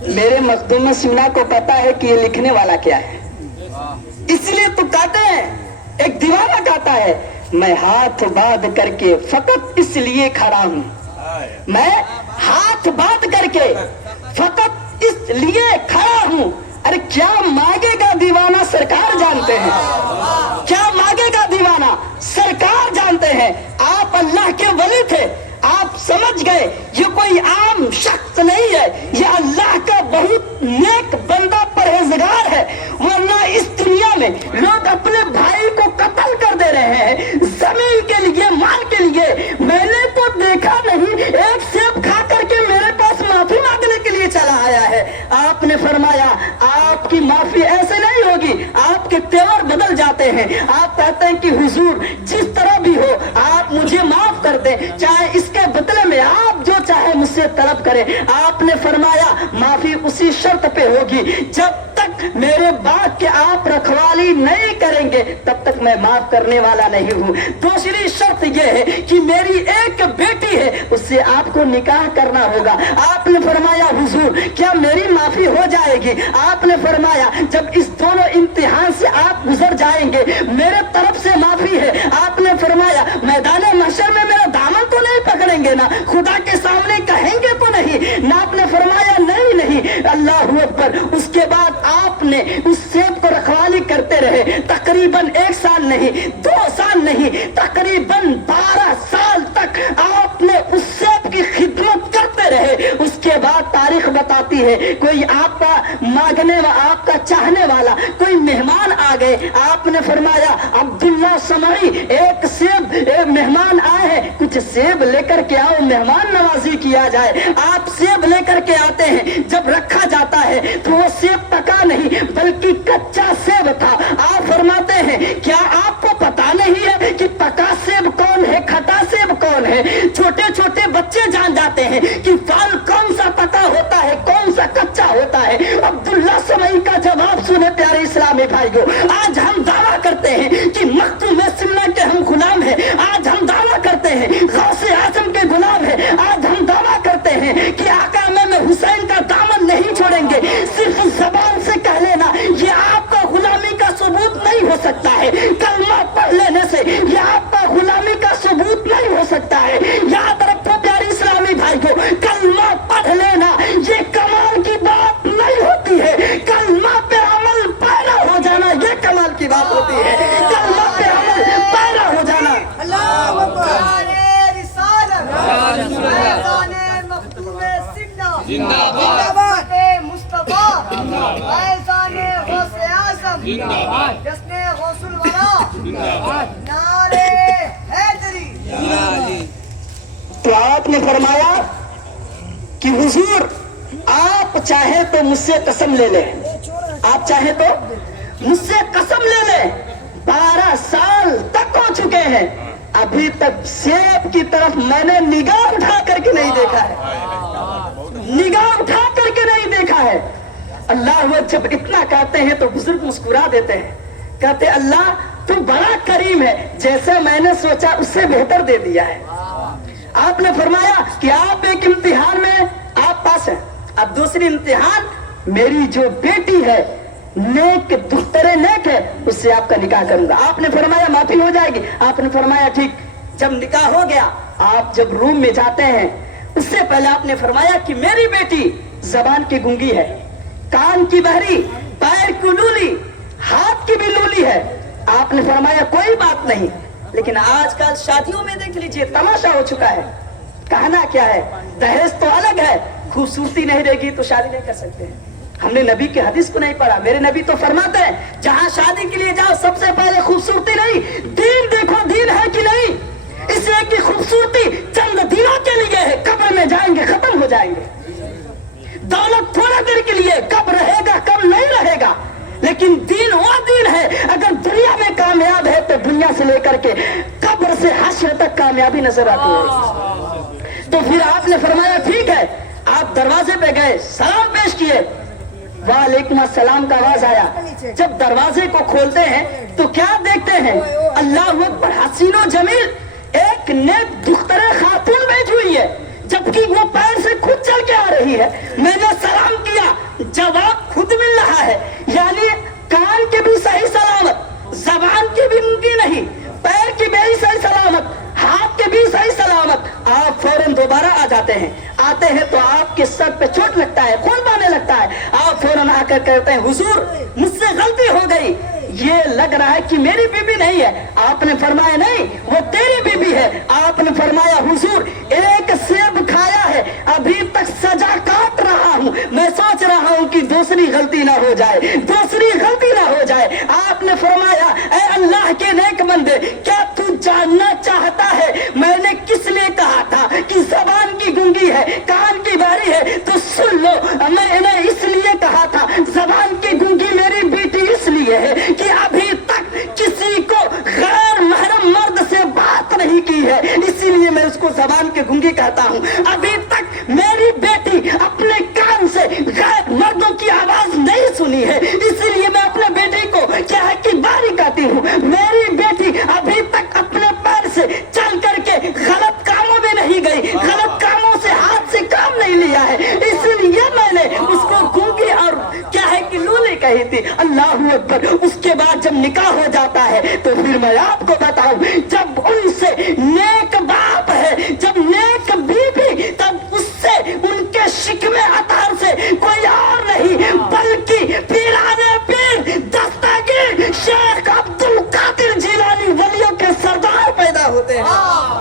میرے مخدوم سمنا کو پتا ہے کہ یہ لکھنے والا کیا ہے، اس لیے تو کہتے ہیں، ایک دیوانہ کہتا ہے میں ہاتھ باندھ کر کے فقط اس لیے کھڑا ہوں، میں ہاتھ باندھ کر کے فقط اس لیے کھڑا ہوں۔ ارے کیا مانگے گا دیوانہ سرکار جانتے ہیں، کیا مانگے گا دیوانہ سرکار جانتے ہیں۔ آپ اللہ کے ولی تھے، آپ سمجھ گئے یہ کوئی عام شخص نہیں ہے، یہ اللہ کا بہت نیک بندہ پرہیزگار ہے، ورنہ اس دنیا میں لوگ اپنے بھائی کو قتل کر دے رہے ہیں زمین کے لیے، مال کے لیے۔ میں نے تو دیکھا نہیں، ایک سیب کھا کر کے میرے پاس معافی مانگنے کے لیے چلا آیا ہے۔ آپ نے فرمایا آپ کی معافی ایسے نہیں ہوگی، آپ کے تیور بدل جاتے ہیں۔ آپ کہتے ہیں کہ حضور جس طرح بھی ہو آپ مجھے معاف کر دیں، چاہے اس کے بدلے میں آپ جو چاہے مجھ سے طلب کریں۔ آپ نے فرمایا معافی اسی شرط پہ ہوگی، جب تک میرے باغ کے آپ رکھوالی نہیں کریں گے تب تک میں معاف کرنے والا نہیں ہوں۔ دوسری شرط یہ ہے کہ میری ایک بیٹی ہے، اس سے آپ کو نکاح کرنا ہوگا۔ آپ نے فرمایا حضور کیا میری معافی ہو جائے گی؟ آپ نے فرمایا جب اس دونوں امتحان سے آپ گزر جائیں گے میرے طرف سے معافی ہے۔ آپ نے فرمایا میدان محشر میں میرا دامن تو نہیں پکڑیں گے نا، خدا کے سامنے کہیں گے تو نہیں نا؟ آپ نے فرمایا نہیں، اللہ اکبر۔ اس کے بعد آپ نے اس سیب کو رکھوالی کرتے رہے، تقریباً 1 سال نہیں، 2 سال نہیں، تقریباً 12 سال تک آپ نے اس سیب کی خدمت کرتے رہے۔ اس کے بعد تاریخ بتاتی ہے کوئی آپ کا مانگنے آپ کا چاہنے والا کوئی مہمان آ گئے۔ آپ نے فرمایا عبداللہ سمعی ایک سیب مہمان آئے ہیں، کچھ سیب لے کر کے آؤ، مہمان نوازی کیا جائے۔ آپ سیب لے کر کے آتے ہیں، جب رکھا جاتا ہے تو وہ سیب پکا نہیں بلکہ کچا سیب تھا۔ آپ فرماتے ہیں کیا آپ کو پتا نہیں ہے کہ پکا سیب کون ہے، کھٹا سیب کون ہے؟ چھوٹے چھوٹے بچے جان جاتے ہیں کہ پھل کون سا پکا ہوتا ہے کون سا کچا ہوتا ہے۔ عبداللہ سمعی کا جواب سنے پیارے اسلامی بھائیوں، آج ہم دعویٰ کرتے ہیں کہ مخدوم سمنہ کے ہم غلام ہیں، آج ہم دعویٰ کرتے ہیں غوث اعظم کے غلام ہیں، آج ہم دعویٰ کرتے ہیں کہ آقا امام حسین کا دامن نہیں چھوڑیں گے۔ صرف زبان سے کہہ لینا یہ آپ کا غلامی کا ثبوت نہیں ہو سکتا ہے، کلمہ پڑھ لینے سے یہ آپ کا غلامی کا ثبوت نہیں ہو سکتا ہے۔ یاد رکھو پیارے اسلامی بھائیوں، کلمہ پڑھ لینا یہ کمال کی بات نہیں ہوتی ہے، کلمہ پہ عمل پیرا ہو جانا یہ کمال کی بات ہوتی ہے۔ کلمہ پہ عمل پیرا ہو جانا۔ اللہ اکبر۔ مخدوم سمنہ زندہ باد، مصطفیٰ فیضان غوث اعظم زندہ باد، جشن غوث الورا زندہ باد، نعرہ حیدری۔ تو آپ نے فرمایا کہ حضور آپ چاہیں تو مجھ سے قسم لے لیں، آپ چاہیں تو مجھ سے قسم لے لیں، 12 سال تک ہو چکے ہیں، ابھی تک سیب کی طرف میں نے نگاہ اٹھا کر کے نہیں دیکھا ہے، نگاہ اٹھا کر کے نہیں دیکھا ہے۔ اللہ وہ جب اتنا کہتے ہیں تو بزرگ مسکرا دیتے ہیں، کہتے اللہ تو بڑا کریم ہے، جیسے میں نے سوچا اس سے بہتر دے دیا ہے۔ آپ نے فرمایا کہ آپ ایک امتحان میں آپ پاس ہیں، اب دوسری امتحان میری جو بیٹی ہے نیک دختر نیک ہے اس سے آپ کا نکاح کروں گا۔ آپ نے فرمایا معافی ہو جائے گی؟ آپ نے فرمایا ٹھیک۔ جب نکاح ہو گیا آپ جب روم میں جاتے ہیں اس سے پہلے آپ نے فرمایا کہ میری بیٹی زبان کی گونگی ہے، کان کی بہری، پیر کی لولی، ہاتھ کی بھی لولی ہے۔ آپ نے فرمایا کوئی بات نہیں، لیکن آج کل شادیوں میں دیکھ لیجئے تماشا ہو چکا ہے، کہنا کیا ہے دہیج تو الگ ہے، خوبصورتی نہیں رہے گی تو شادی نہیں کر سکتے ہیں۔ ہم نے نبی کی حدیث کو نہیں پڑھا، میرے نبی تو فرماتے ہیں جہاں شادی کے لیے جاؤ سب سے پہلے خوبصورتی نہیں دین دیکھو، دین ہے کہ نہیں۔ اس لیے کہ خوبصورتی چند دنوں کے لیے ہے، قبر میں جائیں گے ختم ہو جائیں گے۔ دولت تھوڑا دیر کے لیے، کب رہے گا کب نہیں رہے گا، لیکن دین وہ دین ہے اگر دنیا میں کامیاب ہے تو دنیا سے لے کر کے قبر سے حشر تک کامیابی نظر آتی ہے۔ تو پھر آپ نے فرمایا ٹھیک ہے، آپ دروازے پہ گئے، سلام پیش کیے، وعلیکم السلام کا آواز آیا۔ جب دروازے کو کھولتے ہیں تو کیا دیکھتے ہیں؟ اللہ اکبر، حسین و جمیل ایک نیک دختر خاتون بیٹھی ہوئی ہے، جبکہ وہ پیر سے خود چل کے آ رہی ہے۔ میں نے سلام کیا، آتے ہیں تو آپ کے سر پہ چوٹ لگتا ہے, خون بہنے لگتا ہے, آپ فوراً آ کر کہتے ہیں حضور مجھ سے غلطی ہو گئی, یہ لگ رہا ہے کہ میری بیوی نہیں ہے. آپ نے فرمایا نہیں, وہ تیری بیوی ہے. آپ نے فرمایا حضور ایک سیب کھایا ہے, ابھی تک سزا کاٹ رہا ہوں, میں سوچ رہا ہوں کہ دوسری غلطی نہ ہو جائے, دوسری غلطی نہ ہو جائے. آپ نے فرمایا اے اللہ کے نیک بندے, کیا تو جاننا چاہتا ہے میں نے کس لیے کہا تھا کہ زبان کی گونگی ہے, کان کی باری ہے؟ تو سن لو, میں نے اس لیے کہا تھا زبان کی گونگی میری بیٹی اس لیے ہے کہ ابھی تک کسی کو غیر محرم مرد سے بات نہیں کی ہے, اسی لیے میں اس کو زبان کی گونگی کہتا ہوں. ابھی تک میری بیٹی اپنے کان سے غیر مردوں کی آواز نہیں سنی ہے, اسی لیے میں اپنے بیٹی کو کیا ہے کہ باری کہتی ہوں. میری بیٹی ابھی تک اپنے پیر سے چل کر کے غلط کاموں میں نہیں گئی, غلط کاموں سے ہاتھ سے کام نہیں لیا ہے, اسی لیے میں نے اس کو گونگی اور کیا ہے کہ لولی کہی تھی. اللہ اکبر. اس کے بعد جب نکاح ہو جاتا ہے تو پھر میں آپ کو بتاؤں, جب ان سے نیک باپ ہے, جب نیک بیوی, تب اس سے ان کے شکوے عطار سے کوئی اور نہیں بلکہ پیرانے پیر دستگیر شیخ عبد القادر جیلانی ولیوں کے سردار پیدا ہوتے ہیں,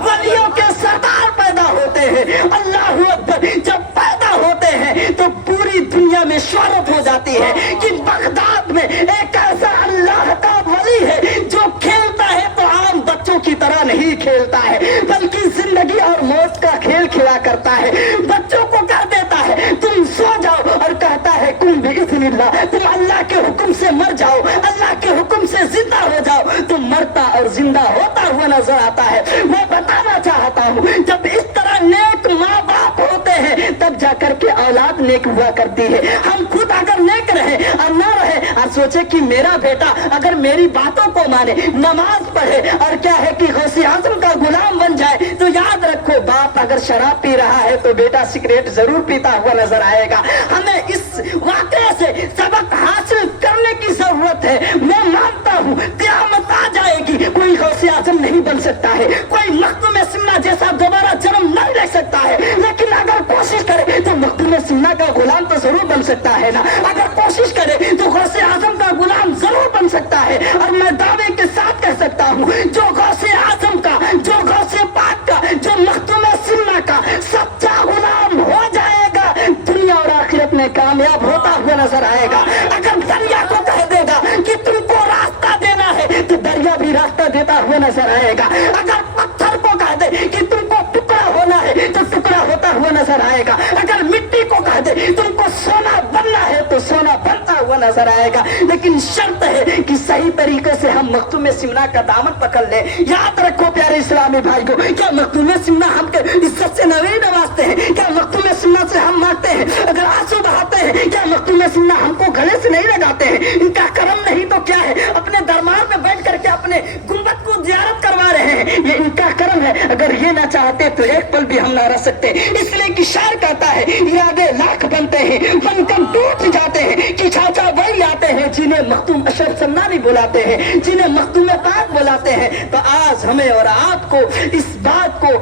ولیوں کے سردار پیدا ہوتے ہیں. اللہ اکبر. جب پیدا ہوتے ہیں تو پوری دنیا میں شہرت ہو جاتی ہے کہ بغداد میں ایک ایسا اللہ کا ولی ہے جو کھیلتا ہے تو عام بچوں کی طرح نہیں کھیلتا ہے, بلکہ زندگی اور موت کا کھیل کھیلا کرتا ہے. بچوں کو کہہ دیتا ہے تم سو جاؤ, اور کہتا ہے کم باذن اللہ, تم اللہ کے حکم سے مر جاؤ, اللہ کے حکم سے زندہ ہو جاؤ. تم مرتا اور زندہ ہوتا ہوا نظر آتا ہے. میں بتانا چاہتا ہوں جب اس طرح نیک ماں باپ ہوتے ہیں تب جا کر کے اولاد نیک ہوا کرتی ہے. ہم خود اگر نیک رہے اور نہ رہے اور سوچے کہ میرا بیٹا اگر میری باتوں کو مانے, نماز پڑھے اور کیا ہے کہ غوث اعظم کا غلام بن جائے, تو یاد رکھو باپ اگر شراب پی رہا ہے تو بیٹا سگریٹ ضرور پیتا ہوا نظر آئے گا. ہمیں اس واقعے سے سبق حاصل کرنے کی ضرورت ہے. میں مانتا ہوں قیامت آ جائے گی, کوئی غوث اعظم نہیں بن سکتا ہے, کوئی مختوم سمنہ جیسا دوبارہ جنم نہیں لے سکتا ہے, لیکن اگر کوشش کرے تو مختوم سمنہ کا غلام تو ضرور بن سکتا ہے نا. اگر کوشش کرے تو غوث اعظم کا غلام ضرور بن سکتا ہے. اور میں دعوے کے ساتھ کہہ سکتا ہوں جو غوث اعظم کا, جو غوث پاک کا, جو مختوم سمنہ کا سچا غلام ہو جائے گا, دنیا اور آخرت میں کامیاب ہوتا ہوا نظر آئے گا. اگر دریا کو کہہ دے گا کہ تم کو راستہ دینا ہے تو دریا بھی راستہ دیتا ہوا نظر آئے گا. اگر پتھر کو کہہ دے کہ تم کو ٹکڑا ہونا ہے تو ٹکڑا ہوتا ہوا نظر آئے گا. اگر مٹی کو کہہ دے تم کو سونا بننا ہے تو سونا بنتا ہوا نظر آئے گا. لیکن شرط ہے کہ صحیح طریقے سے ہم مختوم سمنہ کا دامن پکڑ لیں. یاد رکھو پیارے اسلامی بھائیو, کیا مختوم سمنہ ہم کے عزت سے نہیں نوازتے ہیں؟ کیا مختوم سمنہ سے ہم مانتے ہیں؟ اگر آنسو بہاتے ہیں کیا مختوم سمنہ ہم کو گلے سے نہیں لگاتے ہیں؟ ان کا کرم نہیں تو کیا ہے, اپنے دربار میں بیٹھ کر کے اپنے گنبد کو زیارت کروا رہے ہیں, یہ ان کا کرم ہے. اگر یہ نہ چاہتے تو ایک پل بھی ہم نہ رہ سکتے. اس لیے کہ شاعر کہتا ہے ارادے لاکھ بنتے ہیں من کم ٹوٹ جاتے ہیں, کہ چاچا وہی آتے ہیں جنہیں مختوم اشرف سمنانی بلاتے ہیں, جنہیں مختوم پاک بلاتے ہیں. تو آج ہمیں اور آپ کو اس بات کو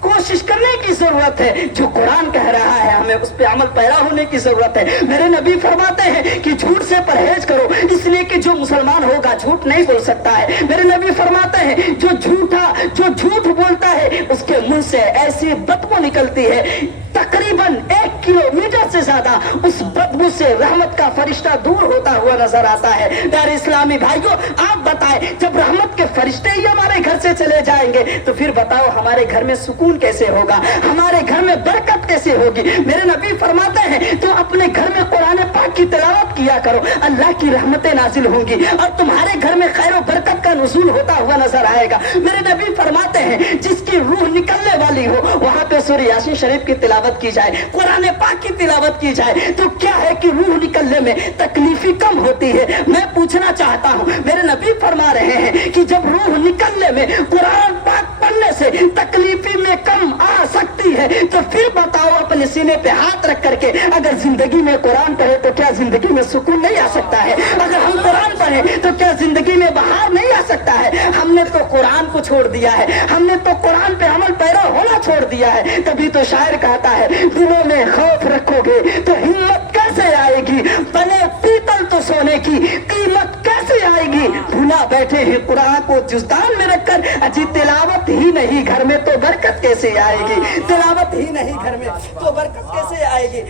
کوشش کرنے کی ضرورت ہے, جو قرآن کہہ رہا ہے ہمیں اس پہ عمل پیرا ہونے کی ضرورت ہے. میرے نبی فرماتے ہیں کہ جھوٹ سے پرہیز کرو, اس لیے کہ جو مسلمان ہوگا جھوٹ نہیں بول سکتا ہے. میرے نبی فرماتے ہیں جو جھوٹ بولتا ہے اس کے منہ سے ایسی بدبو نکلتی ہے تقریباً 1 کلومیٹر سے زیادہ, اس بدبو سے رحمت کا فرشتہ دور ہوتا ہوا نظر آتا ہے. پیارے اسلامی بھائیو, آپ بتائیں جب رحمت کے فرشتے ہی ہمارے گھر سے چلے جائیں گے تو پھر بتاؤ ہمارے گھر میں سکون کیسے ہوگا, ہمارے گھر میں برکت کیسے ہوگی. میرے نبی فرماتے ہیں تو اپنے گھر میں قرآن پاک کی تلاوت کیا کرو, اللہ کی رحمتیں نازل ہوں گی اور تمہارے گھر میں خیر و برکت کا نزول ہوتا ہوا نظر آئے گا. میرے نبی فرماتے ہیں جس کی روح نکلنے والی ہو وہاں پہ سورہ یاسین شریف کی تلاوت کی جائے, قرآن پاک کی تلاوت کی جائے, تو کیا ہے کہ روح نکلنے میں تکلیفی کم ہوتی ہے. میں پوچھنا چاہتا ہوں, میرے نبی فرما رہے ہیں کہ جب روح نکلنے میں قرآن پاک پڑھنے سے تکلیفی میں کم آ سکتی ہے تو پھر بتاؤ اپنے سینے پہ ہاتھ رکھ کر کے اگر زندگی میں قرآن پڑھے تو کیا زندگی میں سکون نہیں آ سکتا ہے؟ اگر ہم قرآن پڑھے تو کیا زندگی میں بہار نہیں آ سکتا ہے؟ ہم نے تو قرآن کو چھوڑ دیا ہے, ہم نے تو قرآن پہ عمل پیرا ہونا چھوڑ دیا ہے. تبھی تو شاعر کہتا ہے دلوں میں خوف رکھو گے تو ہمت کیسے آئے گی, بنے پیتل تو سونے کی قیمت کیسے آئے گی. بھولا بیٹھے ہیں قرآن کو جزدان میں رکھ کر, اجی تلاوت ہی نہیں گھر میں تو برکت کیسے آئے گی, تلاوت ہی نہیں گھر میں تو برکت کیسے آئے گی.